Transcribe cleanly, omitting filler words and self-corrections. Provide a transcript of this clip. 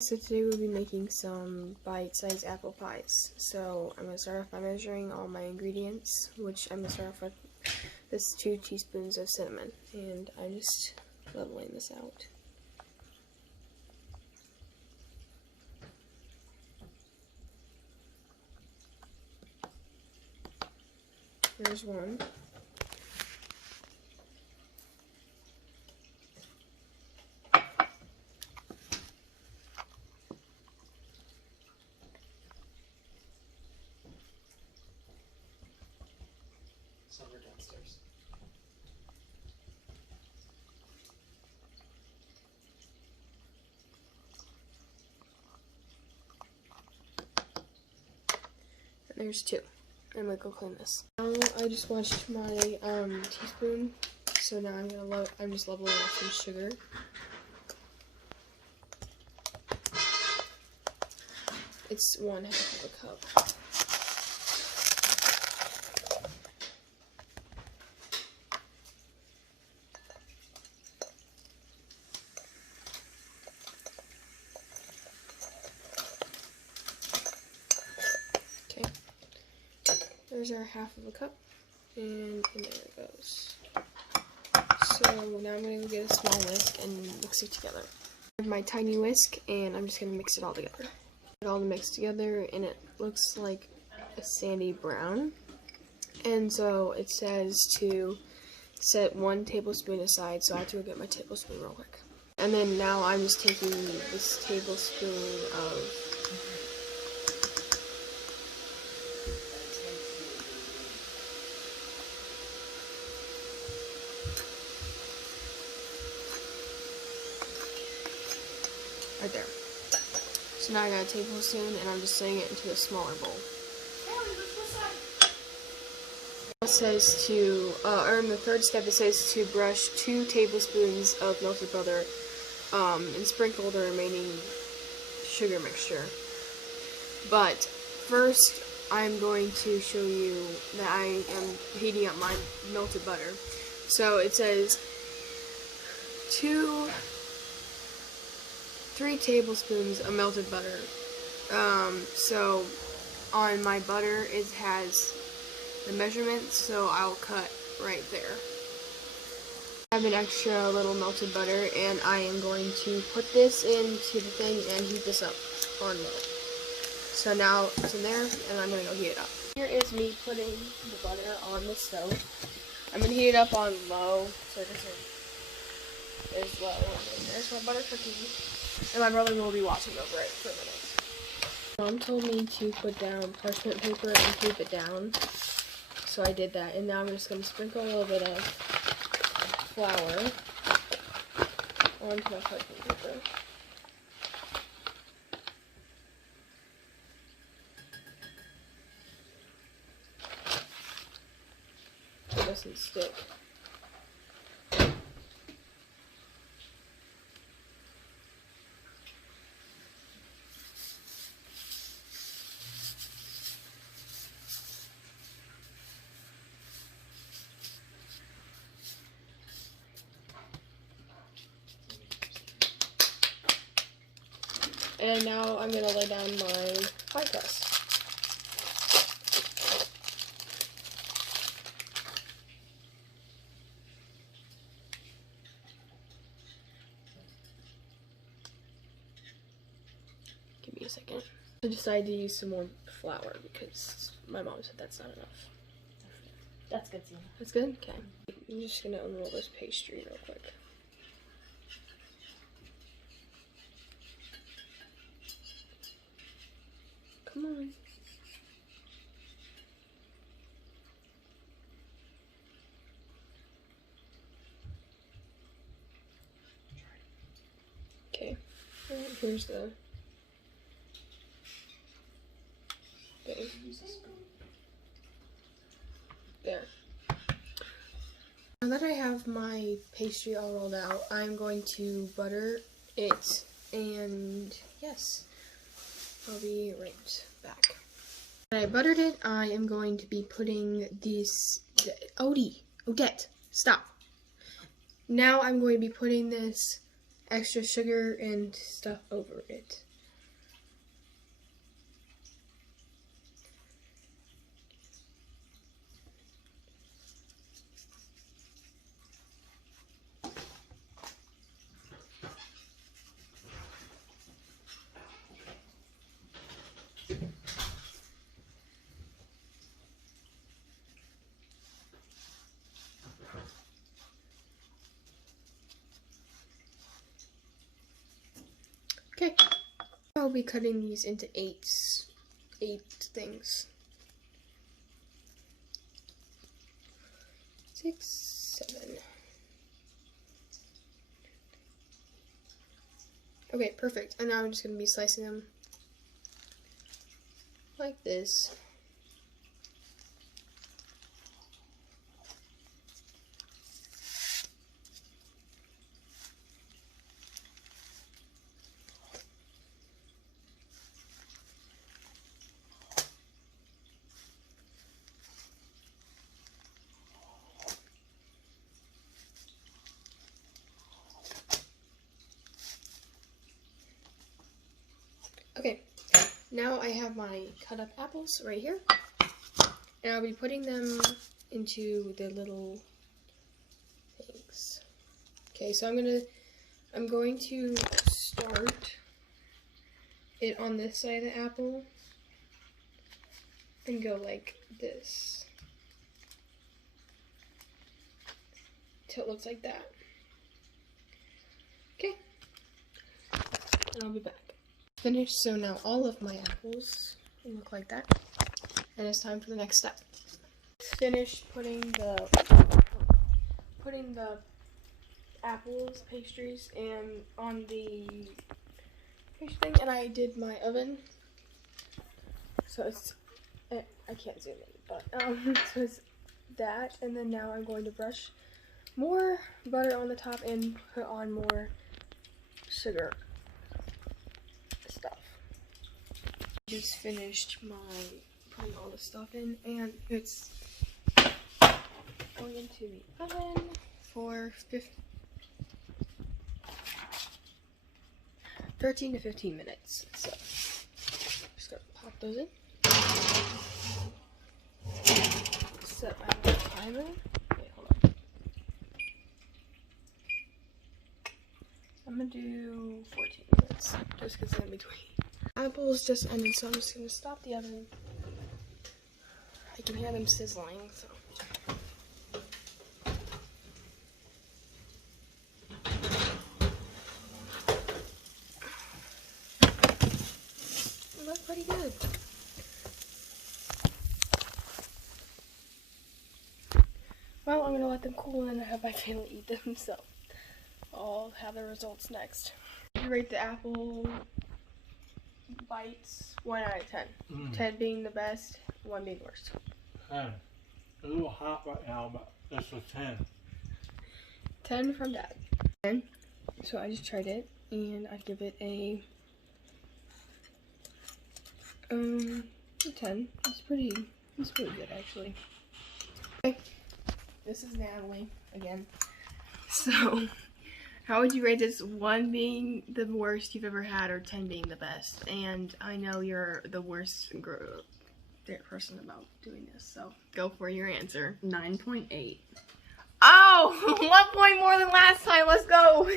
So today we'll be making some bite-sized apple pies. So I'm going to start off by measuring all my ingredients, which I'm going to start off with this 2 teaspoons of cinnamon. And I'm just leveling this out. There's one. Somewhere downstairs. And there's 2. I'm gonna go clean this. Now I just washed my teaspoon, so now I'm just leveling off some sugar. It's 1/2 of a cup. Okay, there's our 1/2 of a cup, and in there it goes. So now I'm going to get a small whisk and mix it together. I have my tiny whisk, and I'm just going to mix it all together. It all mixed together, and it looks like a sandy brown. And so it says to set 1 tablespoon aside, so I have to go get my tablespoon real quick. And then now I'm just taking this tablespoon of right there. So now I got a tablespoon, and I'm just setting it into a smaller bowl. It says to, or in the third step, it says to brush 2 tablespoons of melted butter and sprinkle the remaining sugar mixture. But first, I'm going to show you that I am heating up my melted butter. So it says 3 tablespoons of melted butter. So on my butter, it has the measurements, so I'll cut right there. I have an extra little melted butter, and I am going to put this into the thing and heat this up on low. So now it's in there, and I'm going to go heat it up. Here is me putting the butter on the stove. I'm going to heat it up on low, so this is low. And there's my butter cooking, and my brother will be watching over it for a minute. Mom told me to put down parchment paper and tape it down. So I did that, and now I'm just going to sprinkle a little bit of flour onto my parchment paper. So it doesn't stick. And now I'm going to lay down my pie crust. Give me a second. I decided to use some more flour because my mom said that's not enough. That's good, Tina. That's good? Okay. I'm just going to unroll this pastry real quick. Come on. Okay. Alright, here's the thing. There. Now that I have my pastry all rolled out, I'm going to butter it, and yes, I'll be right back. When I buttered it, I am going to be putting these, Odette, stop. Now I'm going to be putting this extra sugar and stuff over it. I'll be cutting these into eight things. 6, 7. Okay, perfect. And now I'm just going to be slicing them like this. Okay, now I have my cut up apples right here, and I'll be putting them into the little things. Okay, so I'm going to start it on this side of the apple and go like this till it looks like that. Okay, and I'll be back. Finished, so now all of my apples look like that, and it's time for the next step. Finished putting the pastries and on the pastry thing, and I did my oven, so it's I can't zoom in, but so it's that, and then now I'm going to brush more butter on the top and put on more sugar stuff. Just finished putting all the stuff in, and it's going into the oven for 13 to 15 minutes. So just gonna pop those in. Set my timer. Wait, hold on. I'm gonna do 14 minutes just because it's in between. Apples just ended, so I'm just gonna stop the oven. I can hear them sizzling, so. They look pretty good. Well, I'm gonna let them cool and I hope I can eat them, so I'll have the results next. You rate the apple bites 1 out of 10. 10 being the best, 1 being worst. 10. It's a little hot right now, but this was 10. 10 from Dad. 10. So I just tried it, and I'd give it a 10. It's pretty good actually. Okay. This is Natalie again. So, how would you rate this? 1 being the worst you've ever had, or 10 being the best? And I know you're the worst person about doing this, so go for your answer. 9.8. Oh, 1 point more than last time. Let's go.